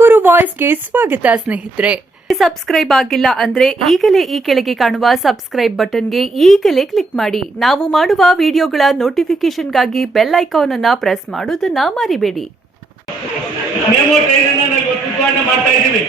ತುಮಕೂರು ವಾಯ್ಸ್ಗೆ ಸ್ವಾಗತ ಸ್ನೇಹಿತರೆ. ಸಬ್ಸ್ಕ್ರೈಬ್ ಆಗಿಲ್ಲ ಅಂದ್ರೆ ಈಗಲೇ ಈ ಕೆಳಗೆ ಕಾಣುವ ಸಬ್ಸ್ಕ್ರೈಬ್ ಬಟನ್ಗೆ ಈಗಲೇ ಕ್ಲಿಕ್ ಮಾಡಿ. ನಾವು ಮಾಡುವ ವಿಡಿಯೋಗಳ ನೋಟಿಫಿಕೇಶನ್ಗಾಗಿ ಬೆಲ್ ಐಕಾನ್ ಅನ್ನು ಪ್ರೆಸ್ ಮಾಡೋದನ್ನ ಮರಿಬೇಡಿ. ಮೆಮೊ ಟ್ರೈನ್ ಅನ್ನು ನಾವು ಉದ್ಘಾಟನೆ ಮಾಡ್ತಾ ಇದ್ದೀವಿ.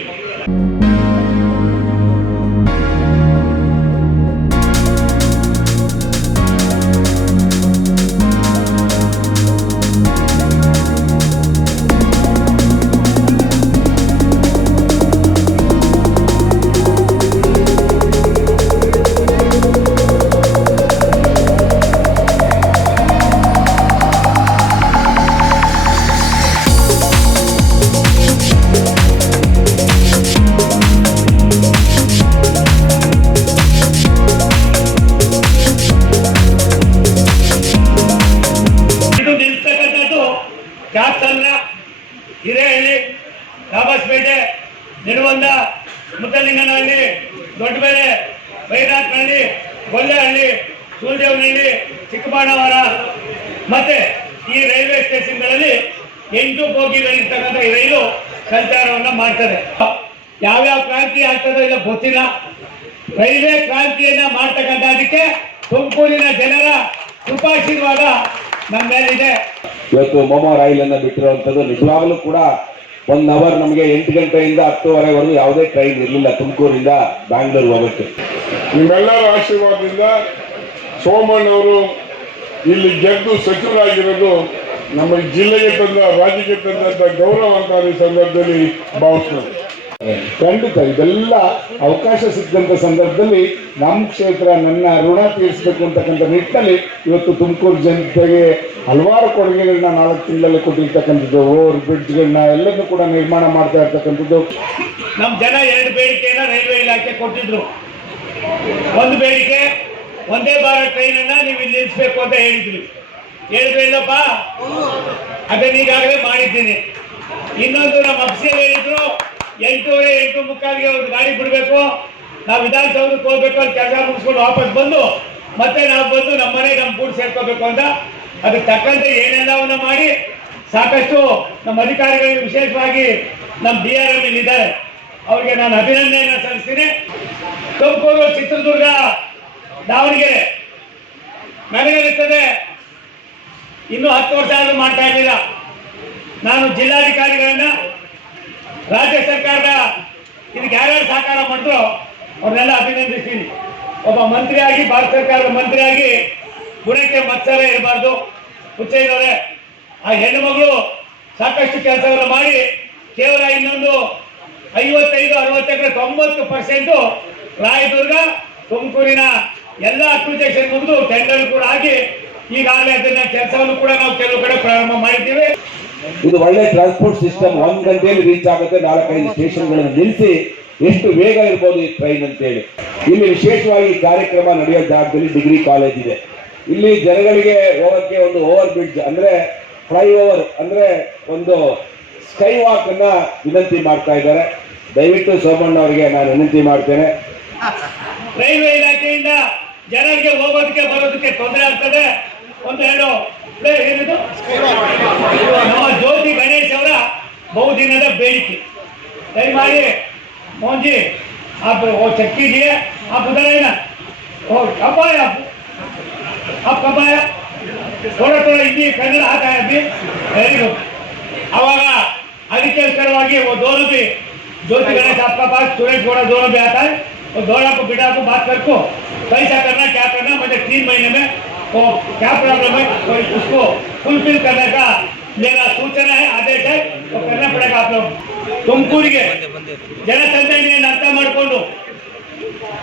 ಕ್ಯಾಪ್ಸಂದ್ರ, ಹಿರೇಹಳ್ಳಿ, ರಾಬಸ್ಪೇಟೆ, ನಿಡುವಂದ, ಮುದ್ದಲಿಂಗನಹಳ್ಳಿ, ದೊಡ್ಡಬೇಳೆ, ಬೈರಾತ್ನಹಳ್ಳಿ, ಗೊಲ್ಲೆಹಳ್ಳಿ, ಸೂರ್ಯದೇವನಹಳ್ಳಿ, ಚಿಕ್ಕಬಾಣವರ ಮತ್ತೆ ಈ ರೈಲ್ವೆ ಸ್ಟೇಷನ್ಗಳಲ್ಲಿ 8 ಬೋಗಿಗಳಿರ್ತಕ್ಕಂಥ ಈ ರೈಲು ಸಂಚಾರವನ್ನು ಮಾಡ್ತದೆ. ಯಾವ್ಯಾವ ಕ್ರಾಂತಿ ಆಗ್ತದೋ ಇಲ್ಲ ಗೊತ್ತಿಲ್ಲ. ರೈಲ್ವೆ ಕ್ರಾಂತಿಯನ್ನ ಮಾಡ್ತಕ್ಕಂಥದಕ್ಕೆ ತುಮಕೂರಿನ ಜನರ ಕೃಪಾಶೀರ್ವಾದ ನಮ್ಮ ಮೇಲಿದೆ. ಇವತ್ತು ಮೊಮೊ ರೈಲನ್ನು ಬಿಟ್ಟಿರುವಂಥದ್ದು ನಿಜವಾಗಲೂ ಕೂಡ 1 ಅವರ್ ನಮಗೆ 8 ಗಂಟೆಯಿಂದ 10:30ವರೆಗೂ ಯಾವುದೇ ಟ್ರೈನ್ ಇರಲಿಲ್ಲ ತುಮಕೂರಿಂದ ಬ್ಯಾಂಗ್ಳೂರು ಹೋಗೋಕ್ಕೆ. ನಿಮ್ಮೆಲ್ಲರ ಆಶೀರ್ವಾದದಿಂದ ಸೋಮಣ್ಣವರು ಇಲ್ಲಿ ಗೆದ್ದು ಸಚಿವರಾಗಿರೋದು ನಮ್ಮ ಜಿಲ್ಲೆಗೆ ತಂದ ರಾಜ್ಯಕ್ಕೆ ತಂದಂಥ ಗೌರವ ಅಂತ ಈ ಸಂದರ್ಭದಲ್ಲಿ ಭಾವಿಸ್ತಾರೆ. ಖಂಡಿತ ಇದೆಲ್ಲ ಅವಕಾಶ ಸಿಕ್ಕಂಥ ಸಂದರ್ಭದಲ್ಲಿ ನಮ್ಮ ಕ್ಷೇತ್ರ ನನ್ನ ಋಣ ತೀರಿಸಬೇಕು ಅಂತಕ್ಕಂಥ ನಿಟ್ಟಿನಲ್ಲಿ ಇವತ್ತು ತುಮಕೂರು ಜನತೆಗೆ ಹಲವಾರು ಕೊಡುಗೆಗಳನ್ನ 4 ತಿಂಗಳಲ್ಲಿ ಕೊಟ್ಟಿರ್ತಕ್ಕಂಥದ್ದು, ಓವರ್ ಬ್ರಿಡ್ಜ್ಗಳನ್ನ ಎಲ್ಲದನ್ನು ಕೂಡ ನಿರ್ಮಾಣ ಮಾಡ್ತಾ ಇರ್ತಕ್ಕಂಥದ್ದು. ನಮ್ಮ ಜನ 2 ಬೇಡಿಕೆಯನ್ನ ರೈಲ್ವೆ ಇಲಾಖೆ ಕೊಟ್ಟಿದ್ರು. ಒಂದು ಬೇಡಿಕೆ ಒಂದೇ ಭಾರತ್ ಟ್ರೈನ್ ಅನ್ನ ನೀವು ಇಲ್ಲಿ ನಿಲ್ಲಿಸಬೇಕು ಅಂತ ಹೇಳಿದ್ವಿ. ಹೇಳಿದ್ರೆ ಇಲ್ಲಪ್ಪ, ಅದನ್ನ ಈಗಾಗಲೇ ಮಾಡಿದ್ದೀನಿ. ಇನ್ನೊಂದು ನಮ್ಮ ಅಫ್ಸಿಯಲ್ ಹೇಳಿದ್ರು 8:30, 8:45ಗೆ ಒಂದು ಗಾಡಿ ಬಿಡಬೇಕು, ನಾವು ವಿಧಾನಸೌಧಕ್ಕೆ ಹೋಗ್ಬೇಕು, ಅಲ್ಲಿ ಕೆಲಸ ಮುಗಿಸ್ಕೊಂಡು ವಾಪಸ್ ಬಂದು ಮತ್ತೆ ನಾವು ಬಂದು ನಮ್ಮ ಮನೆಗೆ ನಮ್ಮ ಗೂಡು ಸೇರ್ಕೋಬೇಕು ಅಂತ. ಅದಕ್ಕೆ ತಕ್ಕಂತೆ ಏನೆಲ್ಲವನ್ನ ಮಾಡಿ ಸಾಕಷ್ಟು ನಮ್ಮ ಅಧಿಕಾರಿಗಳಿಗೆ, ವಿಶೇಷವಾಗಿ ನಮ್ಮ DRM ಇದ್ದಾರೆ, ಅವ್ರಿಗೆ ನಾನು ಅಭಿನಂದನೆಯನ್ನು ಸಲ್ಲಿಸ್ತೀನಿ. ತುಮಕೂರು, ಚಿತ್ರದುರ್ಗ, ದಾವಣಗೆರೆ ನನಗನಿಸ್ತದೆ ಇನ್ನೂ 10 ವರ್ಷ ಆದರೂ ಮಾಡ್ತಾ ಇರಲಿಲ್ಲ. ನಾನು ಜಿಲ್ಲಾಧಿಕಾರಿಗಳನ್ನ, ರಾಜ್ಯ ಸರ್ಕಾರದ ಇದಕ್ಕೆ ಯಾರ್ಯಾರು ಸಹಕಾರ ಮಾಡಿದ್ರು ಅವ್ರನ್ನೆಲ್ಲ ಅಭಿನಂದಿಸ್ತೀನಿ. ಒಬ್ಬ ಮಂತ್ರಿಯಾಗಿ, ಭಾರತ ಸರ್ಕಾರದ ಮಂತ್ರಿಯಾಗಿ ಗುಣಕ್ಕೆ ಮತ್ಸರ ಇರಬಾರ್ದು. ಹುಚ್ಚಯ್ಯನವರೇ, ಆ ಹೆಣ್ಣು ಮಗಳು ಸಾಕಷ್ಟು ಕೆಲಸವನ್ನು ಮಾಡಿ ಕೇವಲ ಇನ್ನೊಂದು 55-60 ಎಕರೆ 90% ರಾಯದುರ್ಗ, ತುಮಕೂರಿನ ಎಲ್ಲ ಅಕ್ವಿಜೇಷನ್ ಮುಗಿದು ಟೆಂಡರ್ ಕೂಡ ಆಗಿ ಈಗಾಗಲೇ ಅದನ್ನ ಕೆಲಸವನ್ನು ಕೂಡ ನಾವು ಕೆಲವು ಕಡೆ ಪ್ರಾರಂಭ ಮಾಡಿದ್ದೀವಿ. ಇದು ಒಳ್ಳೆ ಟ್ರಾನ್ಸ್ಪೋರ್ಟ್ ಸಿಸ್ಟಮ್. 1 ಗಂಟೆಯಲ್ಲಿ ರೀಚ್ ಆಗುತ್ತೆ. 4-5 ಸ್ಟೇಷನ್ಗಳನ್ನು ನಿಲ್ಲಿಸಿ ಎಷ್ಟು ಬೇಗ ಇರ್ಬೋದು ಈ ಟ್ರೈನ್ ಅಂತೇಳಿ. ಇಲ್ಲಿ ವಿಶೇಷವಾಗಿ ಕಾರ್ಯಕ್ರಮ ನಡೆಯೋ ಜಾಗದಲ್ಲಿ ಡಿಗ್ರಿ ಕಾಲೇಜ್ ಇದೆ. ಇಲ್ಲಿ ಜನಗಳಿಗೆ ಹೋಗೋಕ್ಕೆ ಒಂದು ಓವರ್ ಬ್ರಿಡ್ಜ್ ಅಂದ್ರೆ ಫ್ಲೈಓವರ್ ಅಂದ್ರೆ ಒಂದು ಸ್ಕೈ ವಾಕ್ ಅನ್ನ ವಿನಂತಿ ಮಾಡ್ತಾ ಇದ್ದಾರೆ. ದಯವಿಟ್ಟು ಸೋಮಣ್ಣ ಅವರಿಗೆ ನಾನು ವಿನಂತಿ ಮಾಡ್ತೇನೆ. ರೈಲ್ವೆ ಇಲಾಖೆಯಿಂದ ಜನರಿಗೆ ಹೋಗೋದಕ್ಕೆ ಬರೋದಕ್ಕೆ ತೊಂದರೆ ಆಗ್ತದೆ. ಒಂದು ಹೇಳು ಏನಿದು ನಮ್ಮ ಜ್ಯೋತಿ ಗಣೇಶ್ ಅವರ ಬಹುದಿನದ ಬೇಡಿಕೆ. ದಯಮಾಡಿ मोहन जी आप वो चक्की जी है, आप उधर है ना, और कब आया आप कब आया? थोड़ा हिंदी कन्नड़ आता है अभी, वेरी गुड. अवाग अधिकವಾಗಿ वो दोनों भी ज्योति गणेश आपका पास स्टूडेंट थोड़ा दोनों भी आता है, और दोनों को बेटा को बात करको कैसा करना क्या करना, मुझे 3 महीने में वो क्या प्रॉब्लम है उसको फुलफिल करने का मेरा सूचना है, आदेश है, तो करना पड़ेगा आप लोग. ತುಮಕೂರಿಗೆ ಜನಸಂದಣಿಯನ್ನು ಅರ್ಥ ಮಾಡಿಕೊಂಡು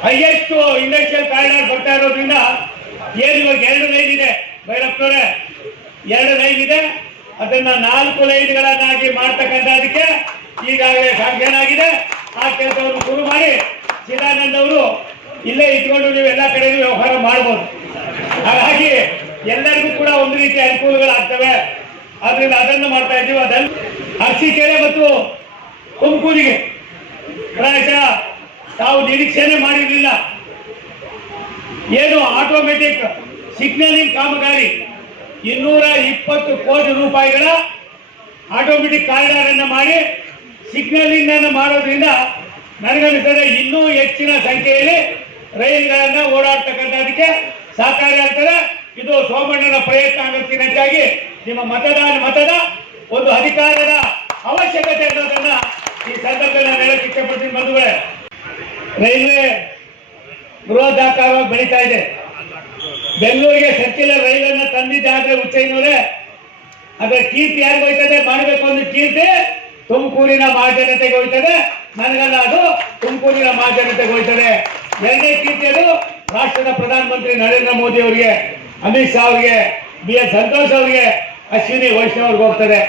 ಹೈಯೆಸ್ಟ್ ಇಂಡಸ್ಟ್ರಿಯಲ್ ಕಾರಿಡಾರ್ ಬರ್ತಾ ಇರೋದ್ರಿಂದ ಏನು ಇವಾಗ 2 ಲೈನ್ ಇದೆ ಭೈರಪ್ಪನವರೇ, 2 ಲೈನ್ ಇದೆ. ಅದನ್ನ 4 ಲೈನ್ಗಳನ್ನಾಗಿ ಮಾಡ್ತಕ್ಕಂಥದಕ್ಕೆ ಈಗಾಗಲೇ ಶಾಂಕ್ಷನ್ ಆಗಿದೆ. ಆ ಕೆಲಸವನ್ನು ಶುರು ಮಾಡಿ ಚಿದಾನಂದ ಅವರು ಇಲ್ಲೇ ಇಟ್ಕೊಂಡು ನೀವು ಎಲ್ಲ ಕಡೆಗೂ ವ್ಯವಹಾರ ಮಾಡ್ಬೋದು. ಹಾಗಾಗಿ ಎಲ್ಲರಿಗೂ ಕೂಡ ಒಂದು ರೀತಿಯ ಅನುಕೂಲಗಳಾಗ್ತವೆ. ಅದರಿಂದ ಅದನ್ನು ಮಾಡ್ತಾ ಇದ್ದೀವಿ. ಅದನ್ನು ಅರಸೀಕೆರೆ ಮತ್ತು ತುಮಕೂರಿಗೆ ಪ್ರಾಯಶಃ ತಾವು ನಿರೀಕ್ಷೆನೆ ಮಾಡಿರಲಿಲ್ಲ. ಏನು ಆಟೋಮೆಟಿಕ್ ಸಿಗ್ನಲಿಂಗ್ ಕಾಮಗಾರಿ 220 ಕೋಟಿ ರೂಪಾಯಿಗಳ ಆಟೋಮೆಟಿಕ್ ಕಾರಿಡಾರ್ ಅನ್ನು ಮಾಡಿ ಸಿಗ್ನಲಿಂಗ್ ಮಾಡೋದ್ರಿಂದ ನನಗನ್ನಿಸ್ತದೆ ಇನ್ನೂ ಹೆಚ್ಚಿನ ಸಂಖ್ಯೆಯಲ್ಲಿ ರೈಲುಗಳನ್ನ ಓಡಾಡ್ತಕ್ಕಂಥದಕ್ಕೆ ಸಹಕಾರಿ ಆಗ್ತದೆ. ಇದು ಸೋಮಣ್ಣನ ಪ್ರಯತ್ನ ಆಗುತ್ತೆ. ಹೆಚ್ಚಾಗಿ ನಿಮ್ಮ ಮತದ ಒಂದು ಅಧಿಕಾರದ ಅವಶ್ಯಕತೆ ಅನ್ನೋದನ್ನ ಈ ಸಂದರ್ಭದಲ್ಲಿ ನಾನು ಹೇಳಕ್ಕೆ ಇಷ್ಟಪಡ್ತೀನಿ. ಬಂಧುಗಳೇ, ರೈಲ್ವೆ ಬೃಹದಾಕಾರವಾಗಿ ಬೆಳೀತಾ ಇದೆ. ಬೆಂಗಳೂರಿಗೆ ಸರ್ಕ್ಯುಲರ್ ರೈಲನ್ನು ತಂದಿದ್ದಾದ್ರೆ ಉಚ್ಚೈನವರೇ, ಅದರ ಕೀರ್ತಿ ಯಾರಿಗೆ ಹೋಯ್ತದೆ? ಮಾಡಬೇಕು ಒಂದು ಕೀರ್ತಿ ತುಮಕೂರಿನ ಮಹಾಜನತೆಗೆ ಹೋಯ್ತದೆ. ನನಗಲ್ಲ, ಅದು ತುಮಕೂರಿನ ಮಹಾಜನತೆಗೆ ಹೋಯ್ತದೆ. ಎರಡನೇ ಕೀರ್ತಿ ಅದು ರಾಷ್ಟ್ರದ ಪ್ರಧಾನಮಂತ್ರಿ ನರೇಂದ್ರ ಮೋದಿ ಅವರಿಗೆ, ಅಮಿತ್ ಶಾ ಅವರಿಗೆ, BS ಸಂತೋಷ್ ಅವರಿಗೆ, ಅಶ್ವಿನಿ ವೈಷ್ಣವ್ ಅವ್ರಿಗೆ ಹೋಗ್ತದೆ.